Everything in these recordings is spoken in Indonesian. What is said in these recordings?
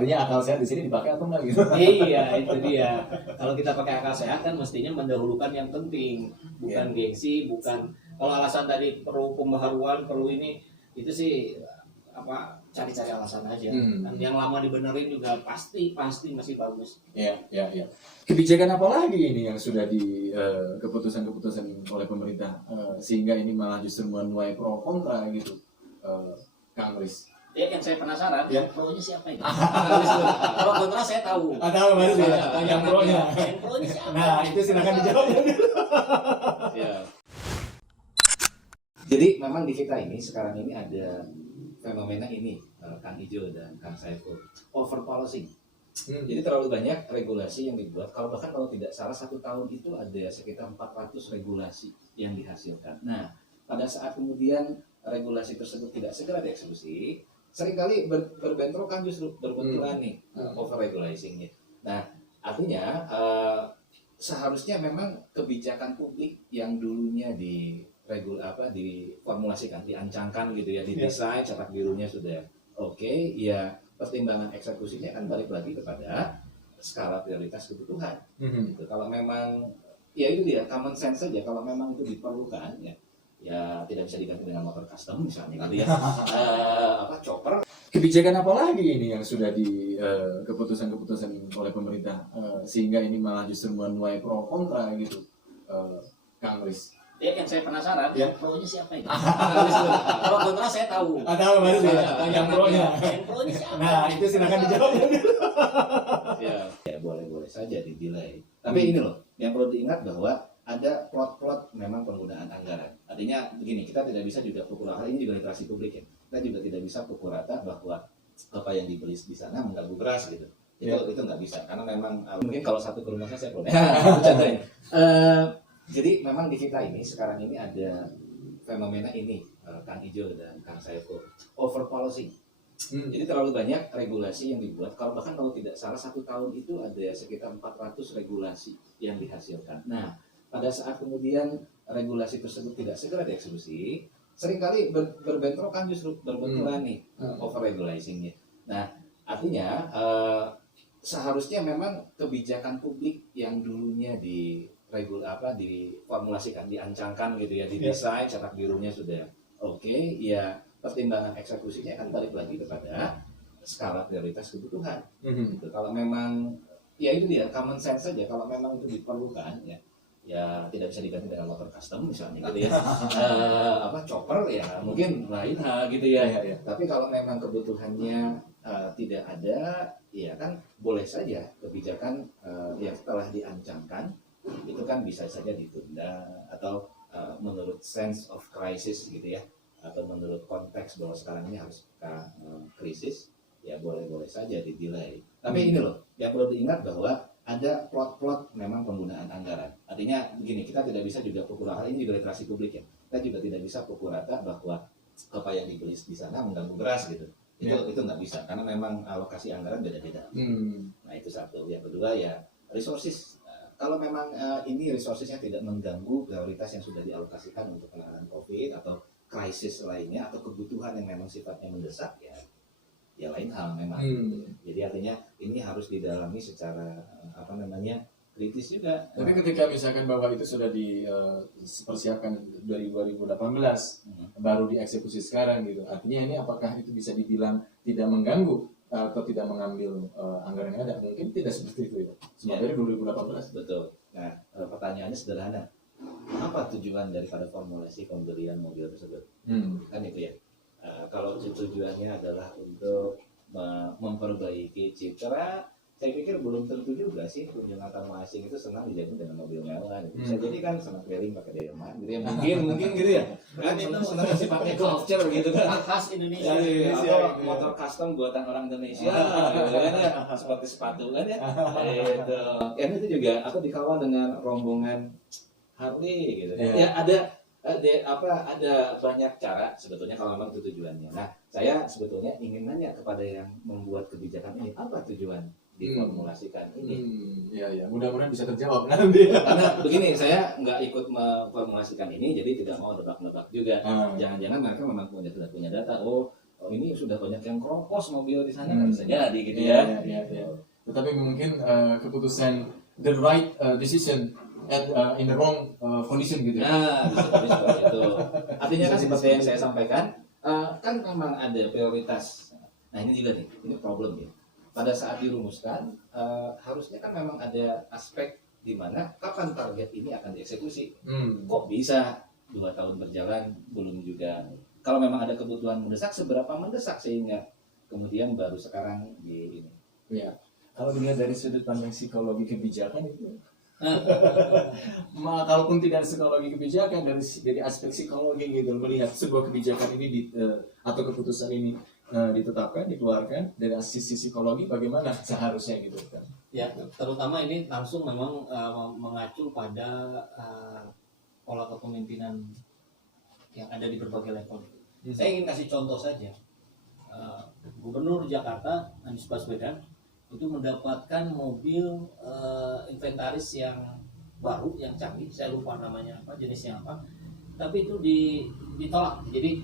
artinya akal sehat di sini dipakai atau enggak gitu? Iya, itu dia. Kalau kita pakai akal sehat kan mestinya mendahulukan yang penting, bukan gengsi, bukan kalau alasan tadi perlu pembaharuan, perlu ini, itu sih cari-cari alasan aja. Dan yang lama dibenerin juga pasti masih bagus. Iya. Kebijakan apa lagi ini yang sudah di keputusan-keputusan oleh pemerintah sehingga ini malah justru menuai pro kontra gitu, Kang Riz? Ya, yang saya penasaran, yang pro-nya siapa itu? Kalau kontra saya tahu. Tahu maksudnya yang pro-nya. Yang pro-nya siapa? Nah, itu silakan dijawab. Ya. Jadi memang di kita ini sekarang ini ada fenomena ini, Kang Ijo dan Kang Saiful, over policy. Jadi terlalu banyak regulasi yang dibuat. Bahkan kalau tidak salah 1 tahun itu ada sekitar 400 regulasi yang dihasilkan. Nah, pada saat kemudian regulasi tersebut tidak segera dieksekusi, seringkali berbentrokan, justru berbenturan nih over regulating-nya. Nah, artinya seharusnya memang kebijakan publik yang dulunya diformulasikan, diancangkan gitu ya, didesain, cetak birunya sudah oke, ya pertimbangan eksekusinya kan balik lagi kepada skala prioritas kebutuhan. Gitu. Kalau memang ya itu dia common sense saja, kalau memang itu diperlukan ya tidak bisa diganti dengan motor custom misalnya gitu ya. Chopper. Kebijakan apa lagi ini yang sudah di keputusan-keputusan oleh pemerintah sehingga ini malah justru menuai pro kontra gitu, Kang Riz? Ya, yang saya penasaran, yang pro-nya siapa itu? Kalau kontra saya tahu. Tahu maksudnya yang pro-nya. Yang pro-nya siapa? Nah, itu silakan dijawab. Ya boleh saja dinilai. Tapi ini loh, yang perlu diingat bahwa ada plot memang penggunaan anggaran. Artinya begini, kita tidak bisa juga pukul rata, ini juga literasi publik ya. Kita juga tidak bisa pukul rata bahwa apa yang dibeli di sana mengganggu beras gitu. Itu nggak bisa, karena memang mungkin kalau satu ke rumah saya belum. Contohnya. Jadi memang di kita ini sekarang ini ada fenomena ini, Kang Ijo dan Kang Saiful, over policy. Jadi terlalu banyak regulasi yang dibuat. Bahkan kalau tidak salah 1 tahun itu ada sekitar 400 regulasi yang dihasilkan. Nah, pada saat kemudian regulasi tersebut tidak segera dieksekusi, seringkali berbentrokan, justru berbenturan nih over regulating-nya. Nah, artinya seharusnya memang kebijakan publik yang dulunya diformulasikan, diancangkan gitu ya, didesain, cetak birunya sudah oke, ya pertimbangan eksekusinya kan balik lagi kepada skala prioritas kebutuhan. Gitu. Kalau memang ya itu dia common sense saja, kalau memang itu diperlukan ya tidak bisa diganti dengan motor custom misalnya gitu ya. Chopper ya mungkin lain gitu ya. Tapi kalau memang kebutuhannya tidak ada, ya kan boleh saja kebijakan yang telah diancangkan itu kan bisa saja ditunda, atau menurut sense of crisis gitu ya, atau menurut konteks bahwa sekarang ini harus krisis, ya boleh saja di-delay. Tapi ini loh, yang perlu diingat bahwa ada plot memang penggunaan anggaran. Artinya begini, kita tidak bisa juga pukul rata, ini juga literasi publik ya. Kita juga tidak bisa pukul rata bahwa apa yang dibeli di sana mengganggu beras gitu. Itu nggak bisa, karena memang alokasi anggaran beda-beda. Nah itu satu. Yang kedua ya resources. Kalau memang ini resourcesnya tidak mengganggu prioritas yang sudah dialokasikan untuk penanganan COVID atau krisis lainnya atau kebutuhan yang memang sifatnya mendesak, ya lain hal memang. Jadi artinya ini harus didalami secara kritis juga. Tapi ketika misalkan bahwa itu sudah dipersiapkan dari 2018 baru dieksekusi sekarang gitu, artinya ini apakah itu bisa dibilang tidak mengganggu atau tidak mengambil anggaran yang ada? Mungkin tidak seperti itu ya. Sebenarnya 2018. Betul. Nah, pertanyaannya sederhana. Apa tujuan daripada formulasi pembelian mobil tersebut? Kan itu ya. Kalau tujuannya adalah untuk memperbaiki citra, saya pikir belum tentu juga sih kunjungan tamu asing itu senang dijamin dengan mobil mewah. Bisa jadi kan senang keliling pakai Delman gitu ya. Mungkin gitu ya. Kan itu senang sifatnya culture gitu kan. Khas Indonesia. Atau motor custom buatan orang Indonesia gitu kan ya. Seperti sepatu kan ya. Gitu. Yang itu juga aku dikawal dengan rombongan Harley gitu. Ya ada banyak cara sebetulnya kalau memang itu tujuannya. Nah, saya sebetulnya ingin nanya kepada yang membuat kebijakan ini, apa tujuan diformulasikan ini? Ya, mudah-mudahan bisa terjawab nanti. Karena begini, saya nggak ikut memformulasikan ini, jadi tidak mau nebak-nebak juga. Jangan-jangan mereka memang sudah punya data. ini sudah banyak yang keropos mobil di sana, kan bisa jadi gitu ya. Iya. Tetapi mungkin keputusan the right decision in the wrong condition gitu. Nah, bisa seperti itu. Artinya kan seperti yang saya sampaikan, kan memang ada prioritas. Nah ini juga nih, ini problem ya. Pada saat dirumuskan, harusnya kan memang ada aspek di mana kapan target ini akan dieksekusi. Kok bisa 2 tahun berjalan belum juga? Kalau memang ada kebutuhan mendesak, seberapa mendesak sehingga kemudian baru sekarang di ini? Ya, kalau dilihat dari sudut pandang psikologi kebijakan itu, kalaupun tidak psikologi kebijakan dari aspek psikologi gitu, melihat sebuah kebijakan ini atau keputusan ini ditetapkan, dikeluarkan dari sisi psikologi bagaimana seharusnya gitu kan? Ya, terutama ini langsung memang mengacu pada pola kepemimpinan yang ada di berbagai level. Saya ingin kasih contoh saja. Gubernur Jakarta Anies Baswedan itu mendapatkan mobil inventaris yang baru, yang canggih. Saya lupa namanya apa, jenisnya apa. Tapi itu ditolak. Jadi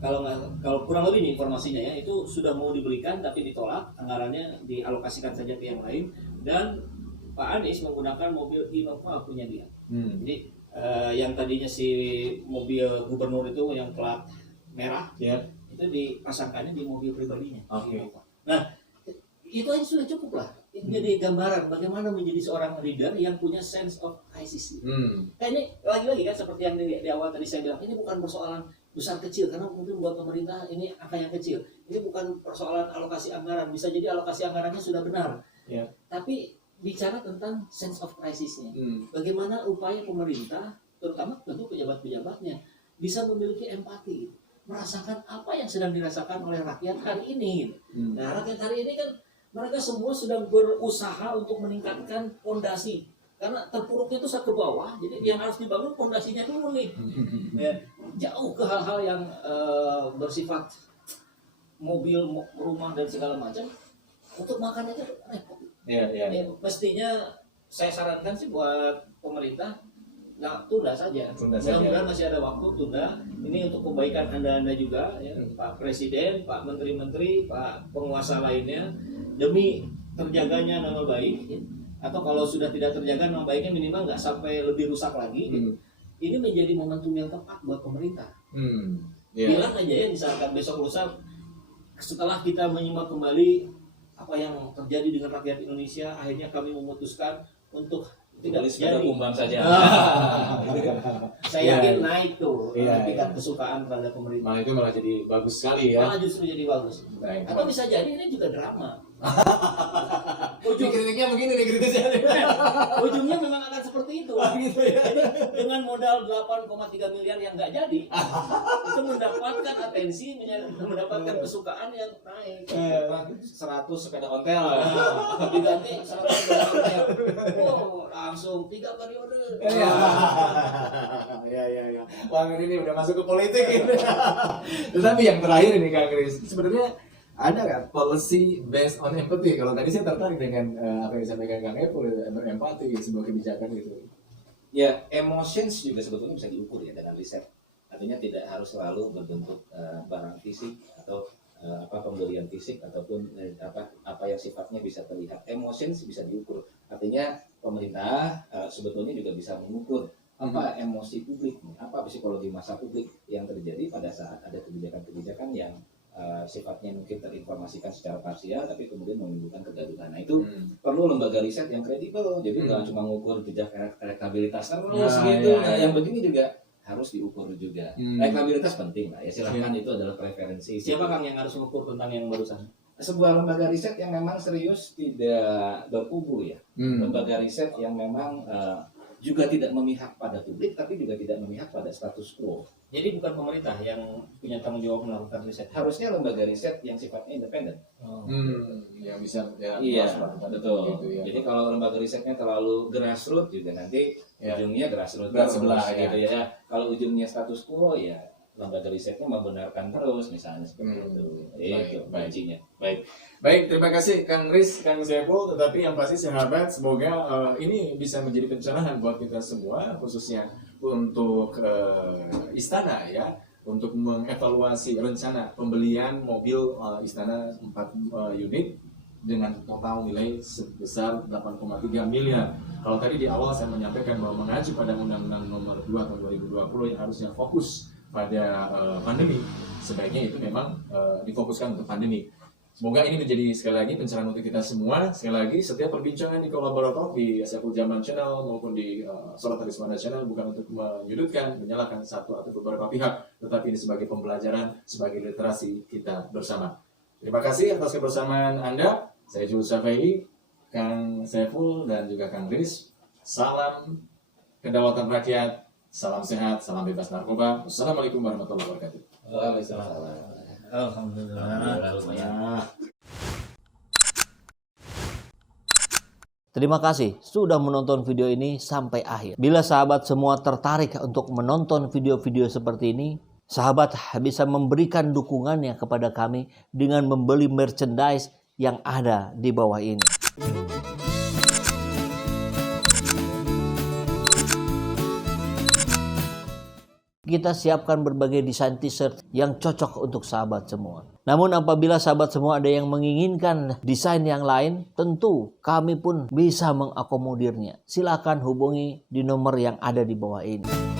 kalau kurang lebih nih informasinya ya, itu sudah mau dibelikan tapi ditolak, anggarannya dialokasikan saja ke yang lain, dan Pak Anies menggunakan mobil Innova punya dia. Jadi yang tadinya si mobil gubernur itu yang plat merah, itu dipasangkannya di mobil pribadinya. Innova. Nah, itu aja sudah cukup lah. Jadi gambaran bagaimana menjadi seorang leader yang punya sense of crisis. Ini lagi-lagi kan seperti yang di awal tadi saya bilang, ini bukan persoalan besar kecil, karena mungkin buat pemerintah ini angka yang kecil. Ini bukan persoalan alokasi anggaran, bisa jadi alokasi anggarannya sudah benar. Tapi bicara tentang sense of crisisnya. Bagaimana upaya pemerintah, terutama tentu pejabat-pejabatnya, bisa memiliki empati, merasakan apa yang sedang dirasakan oleh rakyat hari ini. Nah, rakyat hari ini kan mereka semua sedang berusaha untuk meningkatkan fondasi, karena terpuruknya itu ke bawah, jadi yang harus dibangun fondasinya dulu nih. Ya, jauh ke hal-hal yang bersifat mobil, rumah dan segala macam. Untuk makan aja repot. Mestinya saya sarankan sih buat pemerintah, tunda saja. Mudah-mudahan masih ada waktu, tunda. Ini untuk kebaikan anda juga, ya, Pak Presiden, Pak Menteri-Menteri, Pak penguasa lainnya, demi terjaganya nama baik. Ya. Atau kalau sudah tidak terjaga nama baiknya, minimal nggak sampai lebih rusak lagi. Gitu. Ini menjadi momentum yang tepat buat pemerintah. Bilang aja ya, misalkan besok lusa setelah kita menyimak kembali apa yang terjadi dengan rakyat Indonesia, akhirnya kami memutuskan untuk tidak jadi kumbang saja. Saya yakin naik tuh tingkat kesukaan terhadap pemerintah. Malah itu malah jadi bagus sekali ya. Malah justru jadi bagus. Atau bisa jadi ini juga drama. Kritiknya begini nih kritisnya. Ujungnya memang akan seperti itu. Gitu ya. Jadi dengan modal 8,3 miliar yang nggak jadi, itu mendapatkan atensi, mendapatkan kesukaan yang naik. 100 sepeda ontel. Diganti 100 miliar. Oh, langsung 3 periode. Ya. Bang ini udah masuk ke politik ini. Tetapi yang terakhir ini Kang Kris, sebenarnya ada nggak policy based on empathy? Kalau tadi saya tertarik dengan apa yang disampaikan Kang Epul, empati sebuah kebijakan itu. Ya, emotions juga sebetulnya bisa diukur ya dengan riset. Artinya tidak harus selalu berbentuk barang fisik atau pembelian fisik ataupun apa yang sifatnya bisa terlihat. Emotions bisa diukur. Artinya pemerintah sebetulnya juga bisa mengukur apa emosi publik, apa psikologi massa publik yang terjadi pada saat ada kebijakan-kebijakan yang sifatnya mungkin terinformasikan secara parsial tapi kemudian menimbulkan kegaduhan. Nah itu perlu lembaga riset yang kredibel, jadi nggak cuma mengukur jejak elektabilitas terus gitu. Nah yang begini juga harus diukur juga. Elektabilitas penting lah ya, silahkan itu adalah preferensi. Siapa Kang yang harus mengukur tentang yang barusan? Sebuah lembaga riset yang memang serius, tidak berkubu ya. Lembaga riset yang memang juga tidak memihak pada publik tapi juga tidak memihak pada status quo. Jadi bukan pemerintah yang punya tanggung jawab melakukan riset. Harusnya lembaga riset yang sifatnya independen. Yang bisa iya, betul. Gitu, ya. Jadi kalau lembaga risetnya terlalu grassroots juga nanti ujungnya grassroots sebelah gitu ya. Kalau ujungnya status quo ya lembaga risetnya membenarkan terus misalnya seperti itu. Itu kuncinya. Baik, terima kasih Kang Riz, Kang Saiful. Tetapi yang pasti sahabat, semoga ini bisa menjadi pencerahan buat kita semua, khususnya untuk istana ya, untuk mengevaluasi rencana pembelian mobil Istana 4 unit dengan total nilai sebesar 8,3 miliar. Kalau tadi di awal saya menyampaikan bahwa mengacu pada Undang-Undang Nomor 2 Tahun 2020 yang harusnya fokus pada pandemi, sebaiknya itu memang difokuskan untuk pandemi. Semoga ini menjadi sekali lagi pencerahan untuk kita semua. Sekali lagi, setiap perbincangan di Kolaborator di Saiful Jamil Channel maupun di Sorotan Ismana Channel bukan untuk menyudutkan, menyalahkan satu atau beberapa pihak, tetapi ini sebagai pembelajaran, sebagai literasi kita bersama. Terima kasih atas kebersamaan Anda. Saya Jules Syafei, Kang Saiful, dan juga Kang Riz. Salam kedaulatan rakyat, salam sehat, salam bebas narkoba. Wassalamualaikum warahmatullahi wabarakatuh. Waalaikumsalam. Alhamdulillah. Terima kasih sudah menonton video ini sampai akhir. Bila sahabat semua tertarik untuk menonton video-video seperti ini, sahabat bisa memberikan dukungannya kepada kami dengan membeli merchandise yang ada di bawah ini. Kita siapkan berbagai desain t-shirt yang cocok untuk sahabat semua. Namun apabila sahabat semua ada yang menginginkan desain yang lain, tentu kami pun bisa mengakomodirnya. Silakan hubungi di nomor yang ada di bawah ini.